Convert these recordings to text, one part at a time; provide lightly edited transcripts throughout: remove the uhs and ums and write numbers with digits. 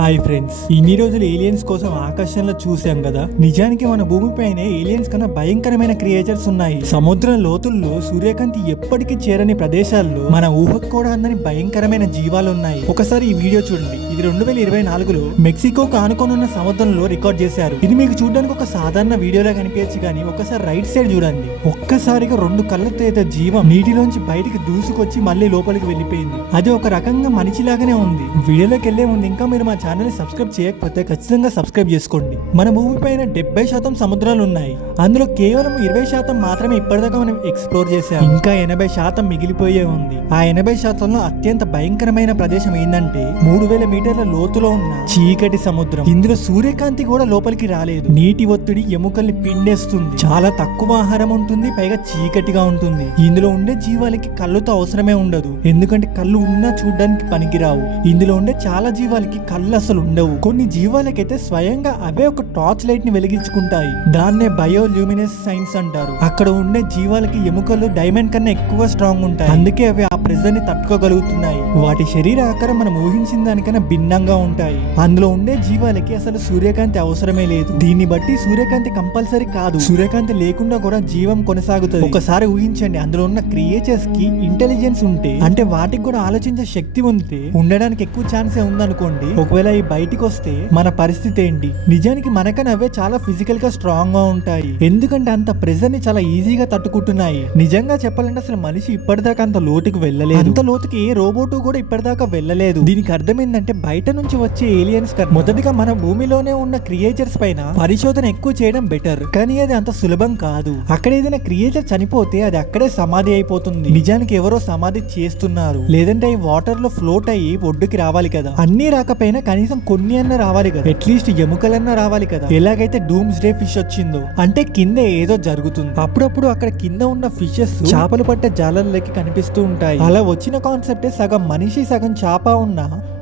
Hi friends, ఇన్ని రోజులు aliens కోసం ఆకాశంలో చూసాం కదా. నిజానికి మన భూమిపైనే ఏలియన్స్ కన్నా భయంకరమైన క్రియేచర్స్ ఉన్నాయి. సముద్రం లోతుల్లో సూర్యకాంతి ఎప్పటికీ చేరని ప్రదేశాల్లో మన ఊహకు కూడా అందని భయంకరమైన జీవాలు ఉన్నాయి. ఒకసారి ఈ వీడియో చూడండి. ఇది 2024లో మెక్సికోకు ఆనుకొనున్న సముద్రంలో రికార్డ్ చేశారు. ఇది మీకు చూడడానికి ఒక సాధారణ వీడియోలా కనిపించచ్చు, కానీ ఒకసారి రైట్ సైడ్ చూడండి. ఒక్కసారిగా 2 కళ్ళతో ఏదో జీవం నీటిలోంచి బయటికి దూసుకొచ్చి మళ్ళీ లోపలికి వెళ్ళిపోయింది. అది ఒక రకంగా మనిషిలాగానే ఉంది. వీడియోలోకి వెళ్లే ముందు ఇంకా మీరు మా ఛానల్ ని సబ్స్క్రైబ్ చేయకపోతే ఖచ్చితంగా సబ్స్క్రైబ్ చేసుకోండి. మన భూమి పైన 70% సముద్రాలు ఉన్నాయి. అందులో కేవలం 20% మాత్రమే ఇప్పటిదాకా మనం ఎక్స్ప్లోర్ చేసాం. ఇంకా 80% మిగిలిపోయే ఉంది. ఆ 80%లో అత్యంత భయంకరమైన ప్రదేశం ఏంటంటే 3000 మీటర్ల లోతులో ఉన్న చీకటి సముద్రం. ఇందులో సూర్యకాంతి కూడా లోపలికి రాలేదు. నీటి ఒత్తిడి ఎముకల్ని పిండేస్తుంది. చాలా తక్కువ ఆహారం ఉంటుంది, పైగా చీకటిగా ఉంటుంది. ఇందులో ఉండే జీవాలకి కళ్ళుతో అవసరమే ఉండదు, ఎందుకంటే కళ్ళు ఉన్నా చూడడానికి పనికిరావు. ఇందులో ఉండే చాలా జీవాలకి కళ్ళు అసలు ఉండవు. కొన్ని జీవాలకైతే స్వయంగా అవే ఒక టార్చ్ లైట్ ని వెలిగించుకుంటాయి. దాన్నే బయోల్యూమినెస్ సైన్స్ అంటారు. అక్కడ ఉండే జీవాలకి ఎముకలు డైమండ్ కన్నా ఎక్కువ స్ట్రాంగ్ ఉంటాయి. అందుకే అవి ఆ ప్రెజర్ ని తట్టుకోగలుగుతున్నాయి. వాటి శరీర ఆకారం మనం ఊహించిన దానికన్నా భిన్నంగా ఉంటాయి. అందులో ఉండే జీవాలకి అసలు సూర్యకాంతి అవసరమే లేదు. దీన్ని బట్టి సూర్యకాంతి కంపల్సరీ కాదు, సూర్యకాంతి లేకుండా కూడా జీవం కొనసాగుతుంది. ఒకసారి ఊహించండి, అందులో ఉన్న క్రియేచర్స్ కి ఇంటెలిజెన్స్ ఉంటే, అంటే వాటికి కూడా ఆలోచించే శక్తి ఉంటే ఉండడానికి ఎక్కువ ఛాన్సే ఉందనుకోండి. ఒకవేళ ఈ బయటికి వస్తే మన పరిస్థితి ఏంటి? నిజానికి మనకన్నా అవే చాలా ఫిజికల్ గా స్ట్రాంగ్ గా ఉంటాయి, ఎందుకంటే అంత ప్రెజర్ ని చాలా ఈజీగా తట్టుకుంటున్నాయి. నిజంగా చెప్పాలంటే అసలు మనిషి ఇప్పటిదాకా అంత లోతుకి వెళ్ళలేదు. అంత లోతుకి ఏ రోబోట్ కూడా ఇప్పటిదాకా వెళ్ళలేదు. దీనికి అర్థం ఏంటంటే బయట నుంచి వచ్చే ఏలియన్స్ కన్నా మొదటిగా మన భూమిలోనే ఉన్న క్రియేచర్స్ పైన పరిశోధన ఎక్కువ చేయడం బెటర్. కానీ అది అంత సులభం కాదు. అక్కడ ఏదైనా క్రియేచర్ చనిపోతే అది అక్కడే సమాధి అయిపోతుంది. నిజానికి ఎవరో సమాధి చేస్తున్నారు, లేదంటే ఈ వాటర్ లో ఫ్లోట్ అయ్యి ఒడ్డుకి రావాలి కదా. అన్ని రాకపోయినా కనీసం కొన్ని అన్న రావాలి కదా, అట్లీస్ట్ ఎముకలన్నా రావాలి కదా. ఎలాగైతే డూమ్స్ డే ఫిష్ వచ్చిందో, అంటే కింద ఏదో జరుగుతుంది. అప్పుడప్పుడు అక్కడ కింద ఉన్న ఫిషెస్ చేపలు పట్టే జాలర్లకి కనిపిస్తూ ఉంటాయి. అలా వచ్చిన కాన్సెప్టే సగం మనిషి సగం చేప ఉన్న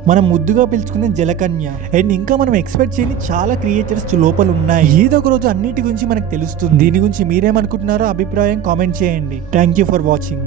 మనం ముద్దుగా పిలుచుకునే జలకన్య. అండ్ ఇంకా మనం ఎక్స్పెక్ట్ చేయని చాలా క్రియేచర్స్ లోపల ఉన్నాయి. ఏదో ఒక రోజు అన్నిటి గురించి మనకు తెలుస్తుంది. దీని గురించి మీరేమనుకుంటున్నారో అభిప్రాయం కామెంట్ చేయండి. Thank you for watching.